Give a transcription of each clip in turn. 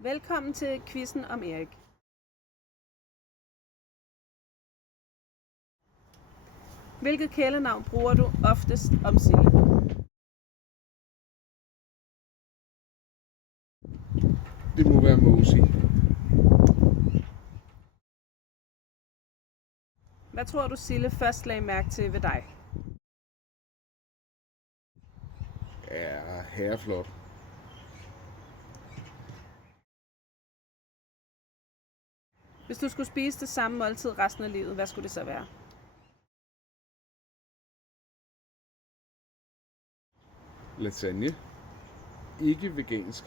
Velkommen til quizzen om Erik. Hvilket kælenavn bruger du oftest om Sille? Det må være Mosi. Hvad tror du Sille først lagde mærke til ved dig? Ja, herreflot. Hvis du skulle spise det samme måltid resten af livet, hvad skulle det så være? Lasagne. Ikke vegansk.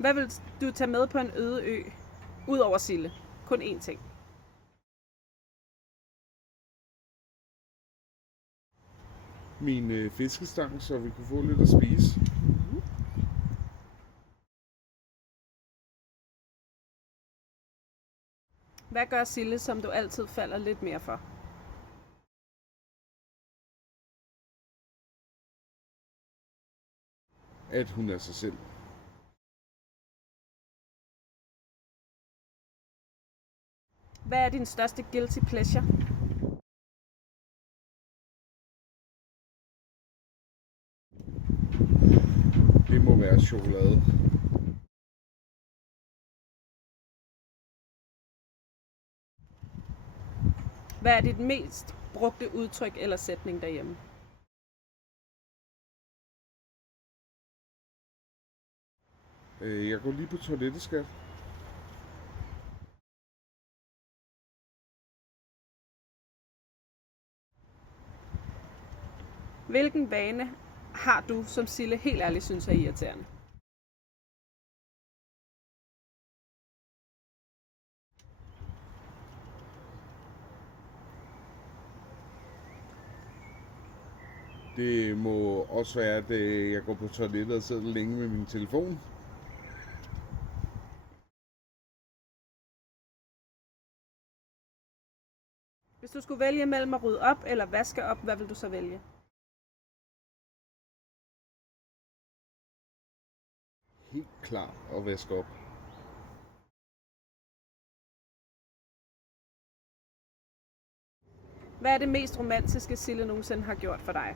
Hvad vil du tage med på en øde ø, udover Sille? Kun én ting. Min fiskestang, så vi kunne få lidt at spise. Hvad gør Sille, som du altid falder lidt mere for? At hun er sig selv. Hvad er din største guilty pleasure? Det må være chokolade. Hvad er dit mest brugte udtryk eller sætning derhjemme? Jeg går lige på toilettet, skat. Hvilken vane har du, som Sille helt ærligt synes er irriterende? Det må også være, at jeg går på toilettet og sidder længe med min telefon. Hvis du skulle vælge mellem at rydde op eller vaske op, hvad vil du så vælge? Helt klar at vaske op. Hvad er det mest romantiske, Sille nogensinde har gjort for dig?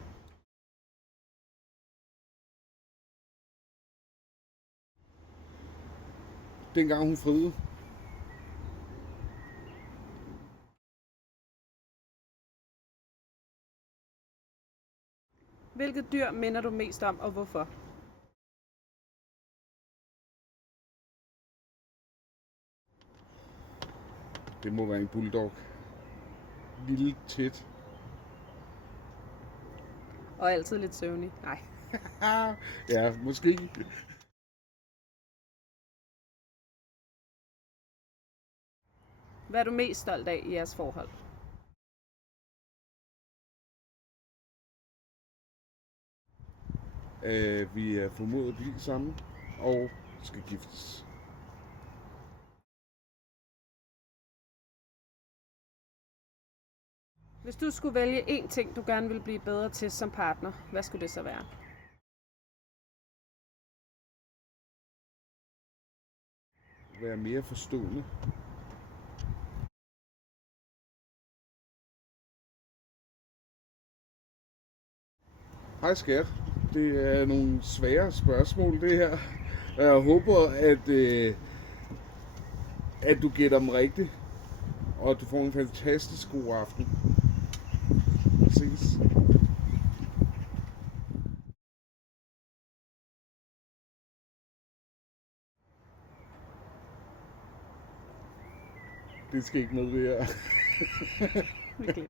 Dengang hun friede. Hvilket dyr minder du mest om, og hvorfor? Det må være en bulldog. Lille, tæt. Og altid lidt søvnig. Nej. Ja, måske. Hvad er du mest stolt af i jeres forhold? Vi er formået at blive sammen og skal giftes. Hvis du skulle vælge én ting, du gerne vil blive bedre til som partner, hvad skulle det så være? Være mere forstående. Hej skat. Det er nogle svære spørgsmål, det her. Jeg håber, at du gætter dem rigtigt, og at du får en fantastisk god aften. Ses. Det skal ikke med det her. Virkelig.